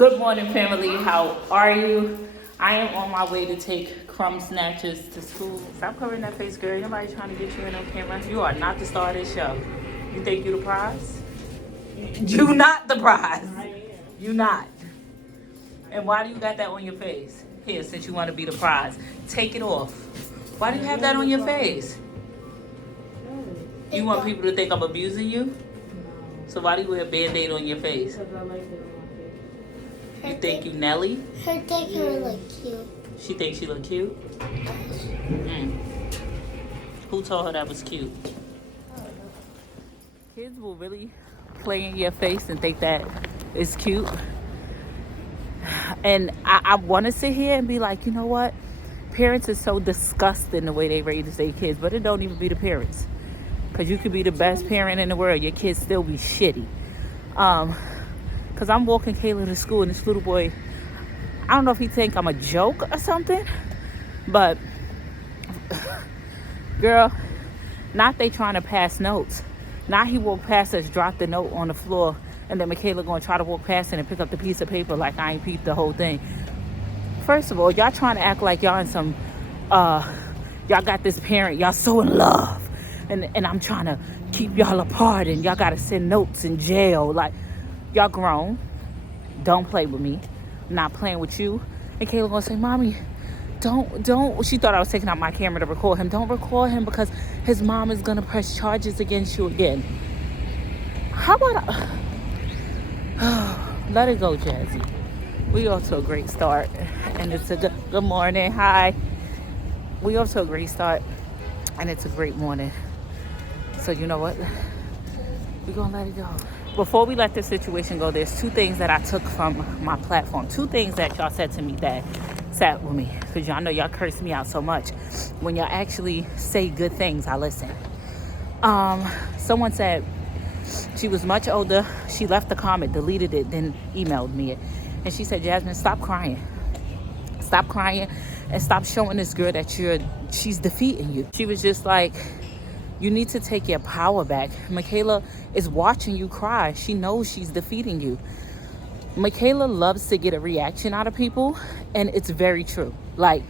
Good morning, family. How are you? I am on my way to take crumb snatchers to school. Stop covering that face, girl. Nobody trying to get you in on camera. You are not the star of this show. You think you the prize? You not the prize. You not. And why do you got that on your face? Here, since you want to be the prize, take it off. Why do you have that on your face? You want people to think I'm abusing you? So why do you wear a Band-Aid on your face? Because I like it on my face. You think you Nelly? Her think her look cute. She thinks she look cute? Who told her that was cute? Kids will really play in your face and think that it's cute. And I want to sit here and be like, you know what? Parents are so disgusting the way they raise their kids, but it don't even be the parents. Because you could be the best parent in the world, your kids still be shitty. Because I'm walking Kayla to school and this little boy, I don't know if he think I'm a joke or something, but girl, not they trying to pass notes. Now he walked past us, dropped the note on the floor, and then Makayla gonna try to walk past it and pick up the piece of paper like I ain't peeped the whole thing. First of all, y'all trying to act like y'all in some, y'all got this parent, y'all so in love. And I'm trying to keep y'all apart and y'all gotta send notes in jail. Like, y'all grown. Don't play with me. I'm not playing with you. And Kayla gonna say, Mommy, don't. She thought I was taking out my camera to record him. Don't record him because his mom is gonna press charges against you again. How about let it go, Jazzy. We off to a great start. And it's a good morning. Hi. We off to a great start. And it's a great morning. So you know what? We're gonna let it go. Before we let this situation go, there's two things that I took from my platform. Two things that y'all said to me that sat with me. Because y'all know y'all curse me out so much. When y'all actually say good things, I listen. Someone said she was much older. She left the comment, deleted it, then emailed me it. And she said, Jasmine, stop crying. Stop crying and stop showing this girl that she's defeating you. She was just like, you need to take your power back. Makayla is watching you cry. She knows she's defeating you. Makayla loves to get a reaction out of people, and it's very true. Like,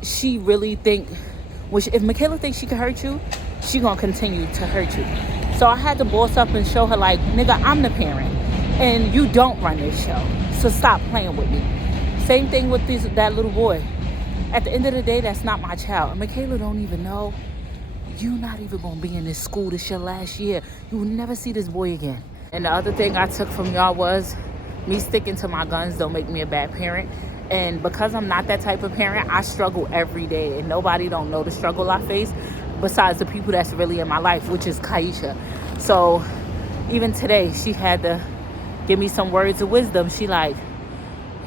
she really if Makayla thinks she can hurt you, she gonna continue to hurt you. So I had to boss up and show her like, nigga, I'm the parent, and you don't run this show. So stop playing with me. Same thing with that little boy. At the end of the day, that's not my child. Makayla don't even know. You're not even going to be in this school. This your last year. You will never see this boy again. And the other thing I took from y'all was me sticking to my guns don't make me a bad parent. And because I'm not that type of parent, I struggle every day. And nobody don't know the struggle I face besides the people that's really in my life, which is Kaisha. So even today, she had to give me some words of wisdom. She like,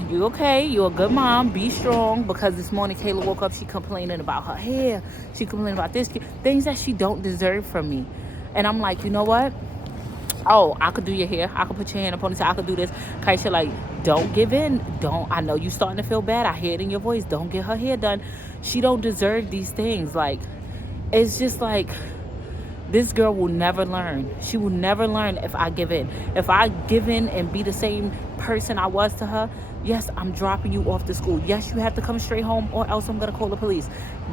you okay? You're a good mom. Be strong. Because this morning Kayla woke up, she complaining about her hair. She complaining about this. Things that she don't deserve from me. And I'm like, you know what? Oh, I could do your hair. I could put your hair in a ponytail. I could do this. Kaisha like, don't give in. I know you starting to feel bad. I hear it in your voice. Don't get her hair done. She don't deserve these things. Like, it's just like, this girl will never learn. She will never learn if I give in. If I give in and be the same person I was to her, yes, I'm dropping you off to school. Yes, you have to come straight home or else I'm going to call the police.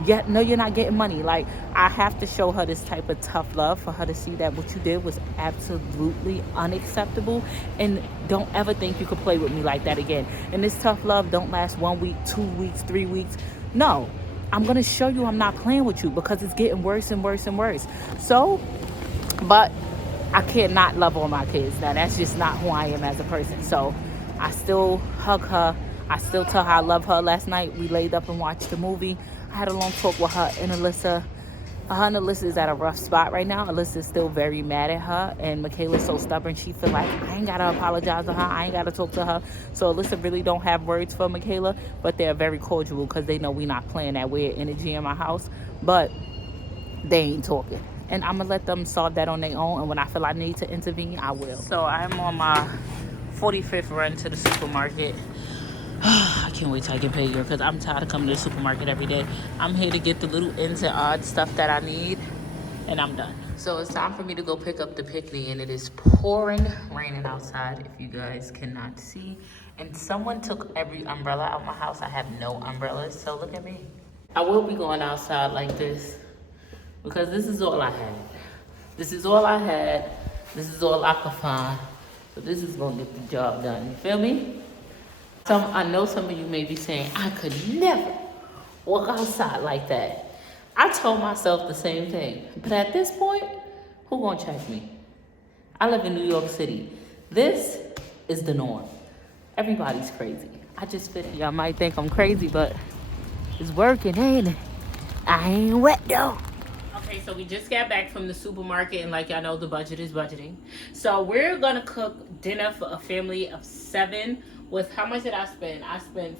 Yet, no, you're not getting money. Like, I have to show her this type of tough love for her to see that what you did was absolutely unacceptable. And don't ever think you could play with me like that again. And this tough love don't last 1 week, 2 weeks, 3 weeks. No. I'm going to show you I'm not playing with you because it's getting worse and worse and worse. So, but I can't not love all my kids. Now, that's just not who I am as a person. So, I still hug her. I still tell her I love her. Last night, we laid up and watched the movie. I had a long talk with her and Alyssa. Her and Alyssa is at a rough spot right now. Alyssa is still very mad at her. And Makayla's so stubborn. She feel like, I ain't got to apologize to her. I ain't got to talk to her. So Alyssa really don't have words for Makayla. But they're very cordial because they know we not playing that weird energy in my house. But they ain't talking. And I'm going to let them solve that on their own. And when I feel I need to intervene, I will. So I'm on my 45th run to the supermarket. I can't wait till I get paid, girl, because I'm tired of coming to the supermarket every day. I'm here to get the little ins and odds stuff that I need. and I'm done. So it's time for me to go pick up the picnic, and it is pouring, raining outside, if you guys cannot see. And someone took every umbrella out my house. I have no umbrellas, so look at me. I will be going outside like this because this is all I had. This is all I had. This is all I could find. So this is gonna get the job done. You feel me? I know some of you may be saying, I could never walk outside like that. I told myself the same thing. But at this point, who gonna check me? I live in New York City. This is the norm. Everybody's crazy. I just feel y'all might think I'm crazy, but it's working, ain't it? I ain't wet though. Okay, so we just got back from the supermarket, and like y'all know, the budget is budgeting. So we're gonna cook dinner for a family of 7 with, how much did I spend? I spent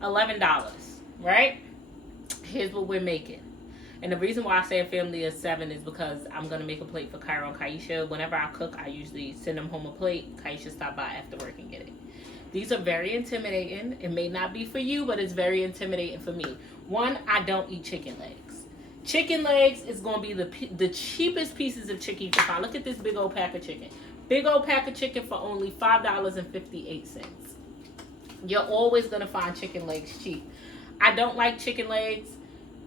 $11, right? Here's what we're making. And the reason why I say a family of 7 is because I'm going to make a plate for Kyra and Kaisha. Whenever I cook, I usually send them home a plate. Kaisha stop by after work and get it. These are very intimidating. It may not be for you, but it's very intimidating for me. One, I don't eat chicken legs. Chicken legs is going to be the cheapest pieces of chicken you can find. Look at this big old pack of chicken. Big old pack of chicken for only $5.58. You're always going to find chicken legs cheap. I don't like chicken legs.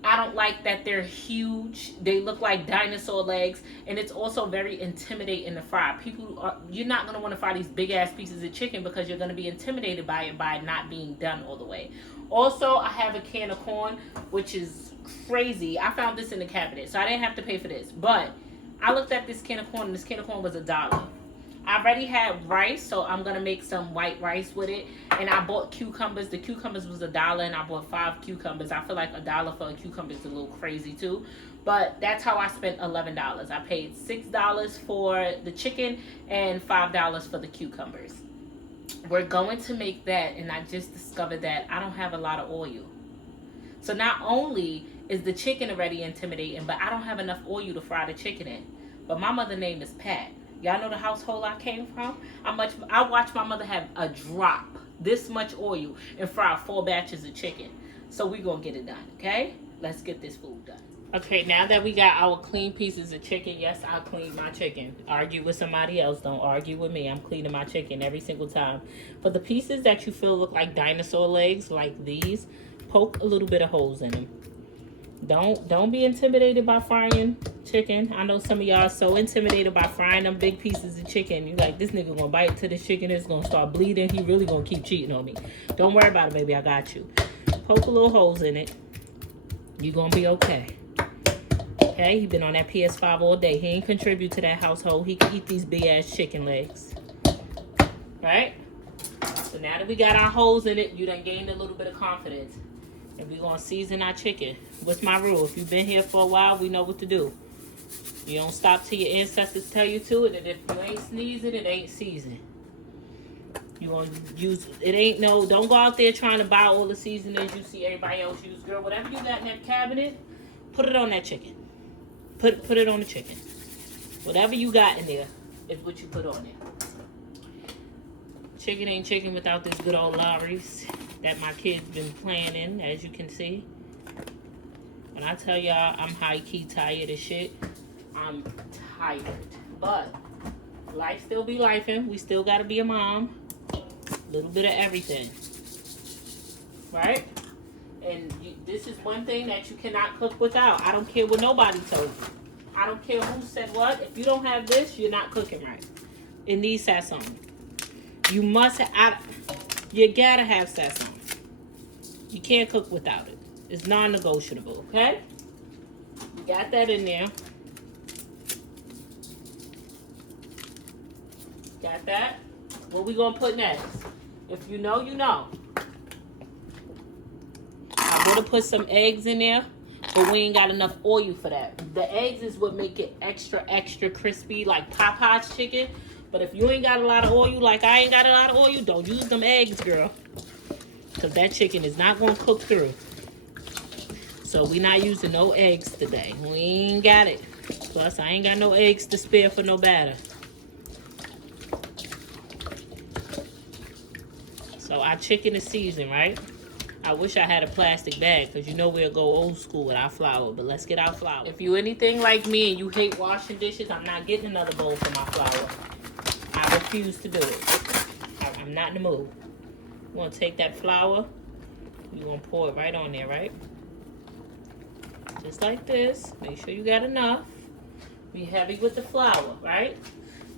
I don't like that they're huge. They look like dinosaur legs, and it's also very intimidating to fry. You're not going to want to fry these big ass pieces of chicken because you're going to be intimidated by it by not being done all the way. Also, I have a can of corn, which is crazy. I found this in the cabinet, so I didn't have to pay for this. But I looked at this can of corn, and this can of corn was $1. I already had rice, so I'm going to make some white rice with it. And I bought cucumbers. The cucumbers was $1, and I bought 5 cucumbers. I feel like $1 for a cucumber is a little crazy, too. But that's how I spent $11. I paid $6 for the chicken and $5 for the cucumbers. We're going to make that, and I just discovered that I don't have a lot of oil. So not only is the chicken already intimidating, but I don't have enough oil to fry the chicken in. But my mother's name is Pat. Y'all know the household I came from? I watched my mother have a drop, this much oil, and fry 4 batches of chicken. So we're going to get it done, okay? Let's get this food done. Okay, now that we got our clean pieces of chicken, yes, I cleaned my chicken. Argue with somebody else. Don't argue with me. I'm cleaning my chicken every single time. For the pieces that you feel look like dinosaur legs, like these, poke a little bit of holes in them. Don't be intimidated by frying chicken. I know some of y'all are so intimidated by frying them big pieces of chicken. You like, this nigga gonna bite to the chicken, it's gonna start bleeding. He really gonna keep cheating on me. Don't worry about it, baby. I got you. Poke a little holes in it. You gonna be okay. Okay, he been on that PS5 all day. He ain't contribute to that household. He can eat these big ass chicken legs. Right? So now that we got our holes in it, you done gained a little bit of confidence. And we're going to season our chicken. What's my rule? If you've been here for a while, we know what to do. You don't stop till your ancestors tell you to. And if you ain't sneezing, it ain't seasoned. You going to use, it ain't no, don't go out there trying to buy all the seasonings you see everybody else use. Girl, whatever you got in that cabinet, put it on that chicken. Put it on the chicken. Whatever you got in there is what you put on there. Chicken ain't chicken without this good old Lawry's that my kids been playing in, as you can see. When I tell y'all I'm high-key tired of shit, I'm tired. But life still be lifing. We still gotta be a mom. A little bit of everything. Right? And this is one thing that you cannot cook without. I don't care what nobody told you. I don't care who said what. If you don't have this, you're not cooking right. It needs sazon. You must have, you gotta have sazon. You can't cook without it. It's non-negotiable, okay? You got that in there. Got that? What we gonna put next? If you know, you know. I'm gonna put some eggs in there, but we ain't got enough oil for that. The eggs is what make it extra, extra crispy, like Popeye's chicken. But if you ain't got a lot of oil, like I ain't got a lot of oil, don't use them eggs, girl. Because that chicken is not going to cook through. So we not using no eggs today. We ain't got it. Plus, I ain't got no eggs to spare for no batter. So our chicken is seasoned, right? I I wish I had a plastic bag because you know we'll go old school with our flour, but let's get our flour. If you anything like me and you hate washing dishes, I'm not getting another bowl for my flour. I refuse to do it. I'm not in the mood. We're going to take that flour. You're going to pour it right on there, right? Just like this. Make sure you got enough. Be heavy with the flour, right?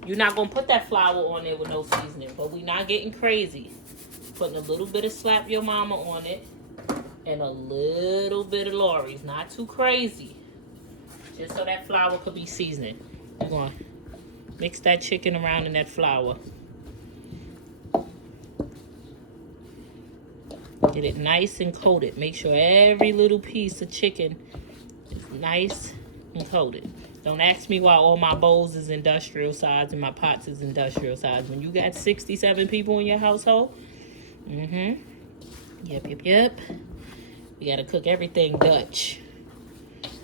You're not going to put that flour on there with no seasoning, but we're not getting crazy. Putting a little bit of Slap Your Mama on it and a little bit of Lori's. Not too crazy. Just so that flour could be seasoning. We're going to mix that chicken around in that flour. Get it nice and coated. Make sure every little piece of chicken is nice and coated. Don't ask me why all my bowls is industrial size and my pots is industrial size. When you got 67 people in your household, Yep. We gotta cook everything Dutch.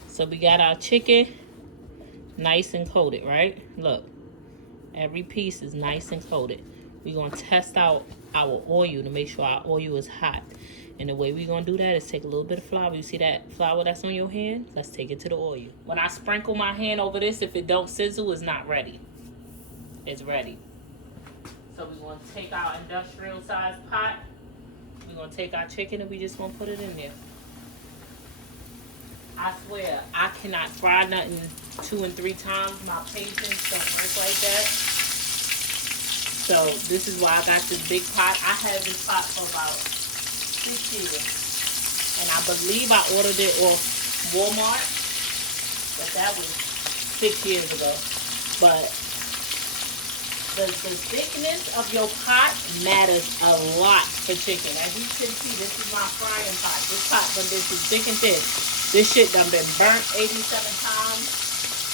So we got our chicken nice and coated, right? Look, every piece is nice and coated. We're gonna test out our oil to make sure our oil is hot. And the way we're gonna do that is take a little bit of flour. You see that flour that's on your hand? Let's take it to the oil. When I sprinkle my hand over this, if it don't sizzle, it's not ready. It's ready. So we're gonna take our industrial size pot. We're gonna take our chicken and we just gonna put it in there. I swear, I cannot fry nothing 2 and 3 times. My patience don't work like that. So this is why I got this big pot. I had this pot for about 6 years. And I believe I ordered it off Walmart. But that was 6 years ago. But the thickness of your pot matters a lot for chicken. As you can see, this is my frying pot. This pot done been through thick and thin. This shit done been burnt 87 times.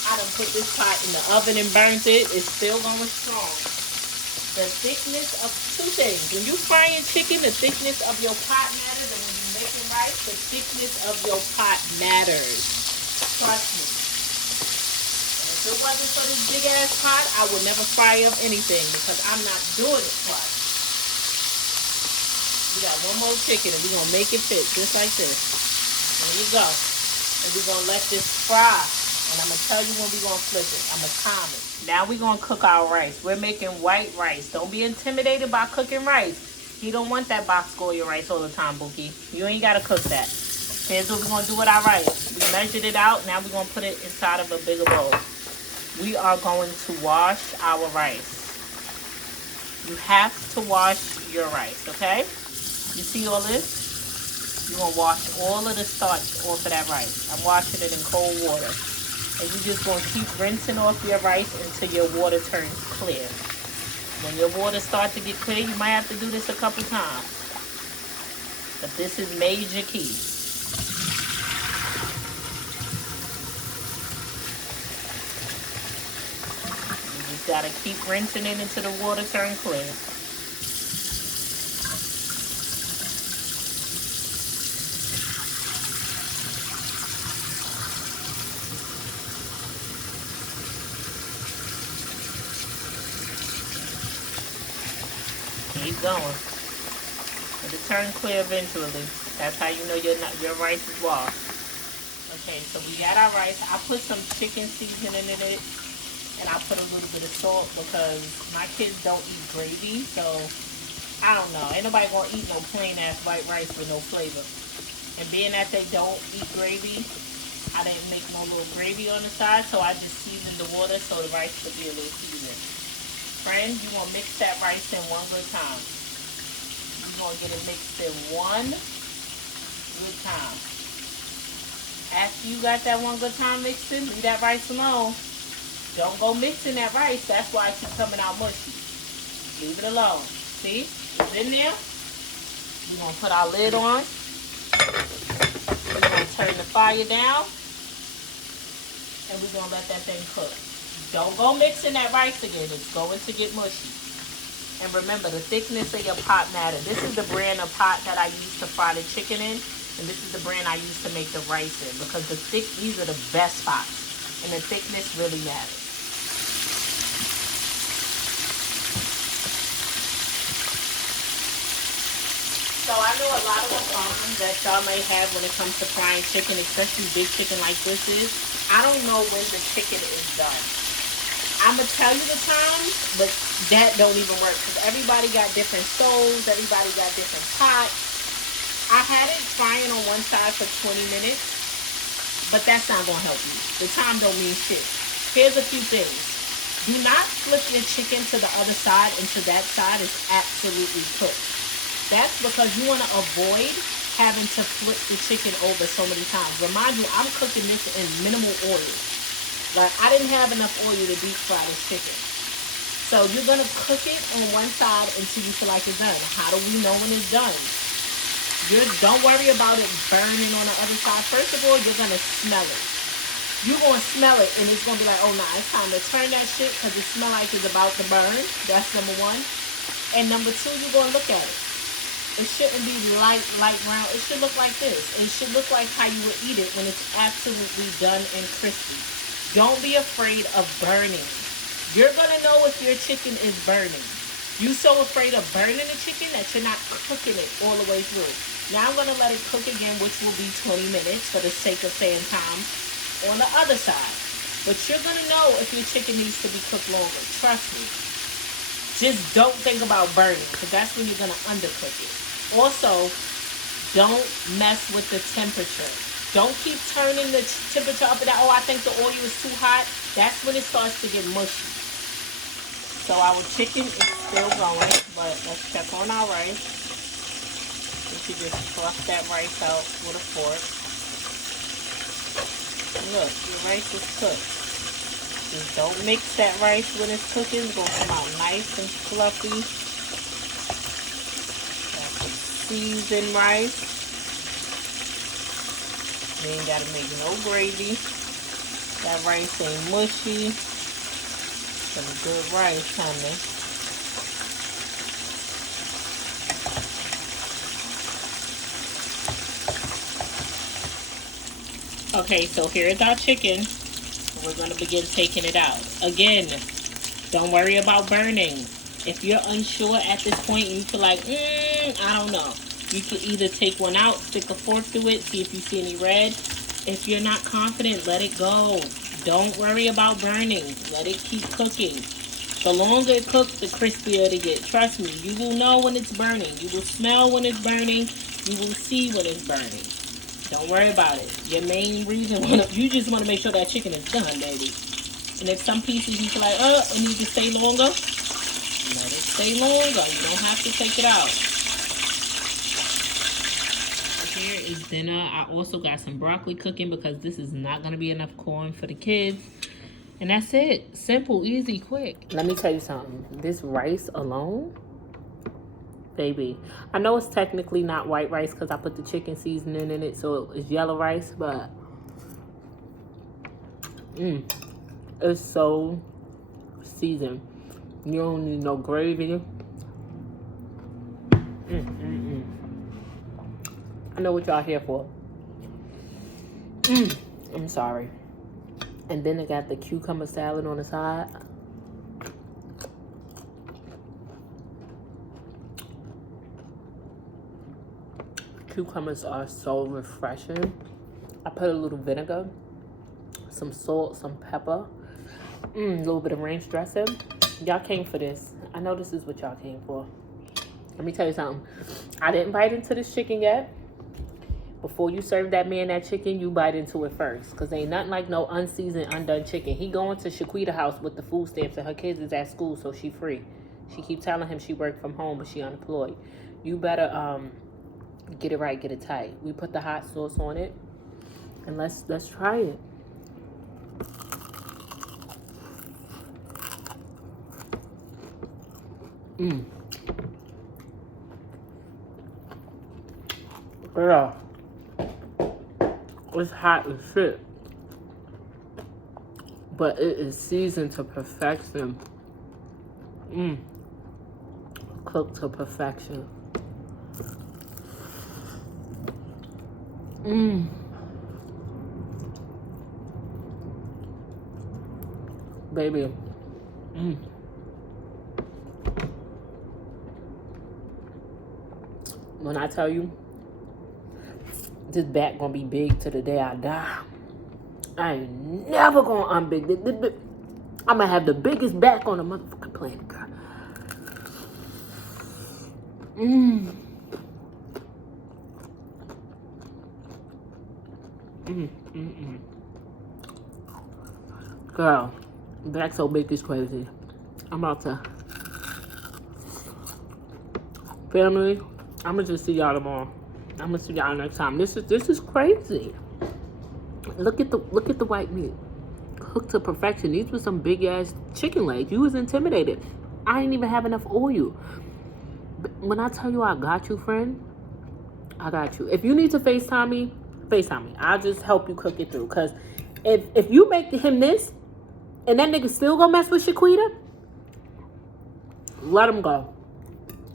I done put this pot in the oven and burnt it. It's still going strong. The thickness of 2 things. When you frying chicken, the thickness of your pot matters. And when you're making rice, the thickness of your pot matters. Trust me. If it wasn't for this big ass pot, I would never fry up anything because I'm not doing it twice. We got one more chicken and we're going to make it fit just like this. There you go. And we're going to let this fry. And I'm going to tell you when we're going to flip it. I'm going to time it. Now we're going to cook our rice. We're making white rice. Don't be intimidated by cooking rice. You don't want that box Goya rice all the time, Bookie. You ain't got to cook that. Here's what we're going to do with our rice. We measured it out. Now we're going to put it inside of a bigger bowl. We are going to wash our rice. You have to wash your rice, okay? You see all this? You're going to wash all of the starch off of that rice. I'm washing it in cold water. And you're just going to keep rinsing off your rice until your water turns clear. When your water starts to get clear, you might have to do this a couple times. But this is major key. Gotta keep rinsing it until the water turns clear. Keep going. It'll turn clear eventually. That's how you know your rice is washed. Okay, so we got our rice. I put some chicken seasoning in it. And I put a little bit of salt because my kids don't eat gravy. So, I don't know. Ain't nobody going to eat no plain ass white rice with no flavor. And being that they don't eat gravy, I didn't make no little gravy on the side. So, I just seasoned the water so the rice could be a little seasoned. Friends, you're going to mix that rice in one good time. You're going to get it mixed in one good time. After you got that one good time mixed in, leave that rice alone. Don't go mixing that rice. That's why it keeps coming out mushy. Leave it alone. See? It's in there. We're going to put our lid on. We're going to turn the fire down. And we're going to let that thing cook. Don't go mixing that rice again. It's going to get mushy. And remember, the thickness of your pot matters. This is the brand of pot that I use to fry the chicken in. And this is the brand I use to make the rice in. Because these are the best pots. And the thickness really matters. So I know a lot of the problems that y'all may have when it comes to frying chicken, especially big chicken like this is, I don't know when the chicken is done. I'm going to tell you the time, but that don't even work because everybody got different stoves, everybody got different pots. I had it frying on one side for 20 minutes, but that's not going to help you. The time don't mean shit. Here's a few things. Do not flip your chicken to the other side until that side is absolutely cooked. That's because you want to avoid having to flip the chicken over so many times. Remind you, I'm cooking this in minimal oil. Like, I didn't have enough oil to deep fry this chicken. So you're going to cook it on one side until you feel like it's done. How do we know when it's done? Don't worry about it burning on the other side. First of all, you're going to smell it. You're going to smell it, and it's going to be like, oh, nah, it's time to turn that shit because it smells like it's about to burn. That's number one. And number two, you're going to look at it. It shouldn't be light brown. It should look like this. It should look like how you would eat it when it's absolutely done and crispy. Don't be afraid of burning. You're going to know if your chicken is burning. You're so afraid of burning the chicken that you're not cooking it all the way through. Now I'm going to let it cook again, which will be 20 minutes for the sake of saying time on the other side. But you're going to know if your chicken needs to be cooked longer. Trust me. Just don't think about burning because that's when you're going to undercook it. Also, don't mess with the temperature. Don't keep turning the temperature up and down. Oh, I think the oil is too hot. That's when it starts to get mushy. So our chicken is still going, but let's check on our rice. You should just fluff that rice out with a fork. Look, the rice is cooked. Just don't mix that rice when it's cooking. It's going to come out nice and fluffy. That's the seasoned rice. You ain't got to make no gravy. That rice ain't mushy. Some good rice, honey. Okay, so here's our chicken. We're going to begin taking it out. Again, don't worry about burning. If you're unsure at this point and you feel like, I don't know, you can either take one out, stick a fork through it, see if you see any red. If you're not confident, let it go. Don't worry about burning. Let it keep cooking. The longer it cooks, the crispier it gets. Trust me, you will know when it's burning. You will smell when it's burning. You will see when it's burning. Don't worry about it. Your main reason, you just want to make sure that chicken is done, baby. And if some pieces you feel like, it needs to stay longer, let it stay longer. You don't have to take it out. Here is dinner. I also got some broccoli cooking because this is not going to be enough corn for the kids. And that's it. Simple, easy, quick. Let me tell you something. This rice alone, baby. I know it's technically not white rice because I put the chicken seasoning in it, so it's yellow rice, but it's so seasoned. You don't need no gravy. I know what y'all here for. I'm sorry. And then they got the cucumber salad on the side. Cucumbers are so refreshing. I put a little vinegar, some salt, some pepper, a little bit of ranch dressing. Y'all came for this. I know this is what y'all came for. Let me tell you something. I didn't bite into this chicken yet. Before you serve that man that chicken, you bite into it first. Because ain't nothing like no unseasoned, undone chicken. He going to Shaquita's house with the food stamps and her kids is at school, so she free. She keep telling him she worked from home, but she unemployed. You better get it right, get it tight. We put the hot sauce on it. And let's try it. Yeah. It's hot as shit. But it is seasoned to perfection. Cooked to perfection. Baby. When I tell you, this back gonna be big to the day I die. I ain't never gonna unbig this. I'm gonna have the biggest back on the motherfucking planet, girl. Girl, back so big is crazy. I'm about to. Family, I'm gonna just see y'all tomorrow. I'm gonna see y'all next time. This is crazy. Look at the white meat, cooked to perfection. These were some big ass chicken legs. You was intimidated. I ain't even have enough oil. When I tell you I got you, friend, I got you. If you need to FaceTime me, I'll just help you cook it through. Cause if you make him this, and that nigga still gonna mess with Shaquita, let him go.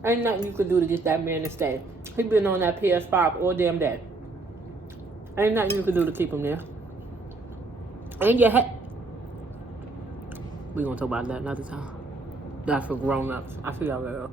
Ain't nothing you can do to get that man to stay. He been on that PS5 all damn day. Ain't nothing you can do to keep him there. And your head. We gonna talk about that another time. That's for grown ups. I see y'all later.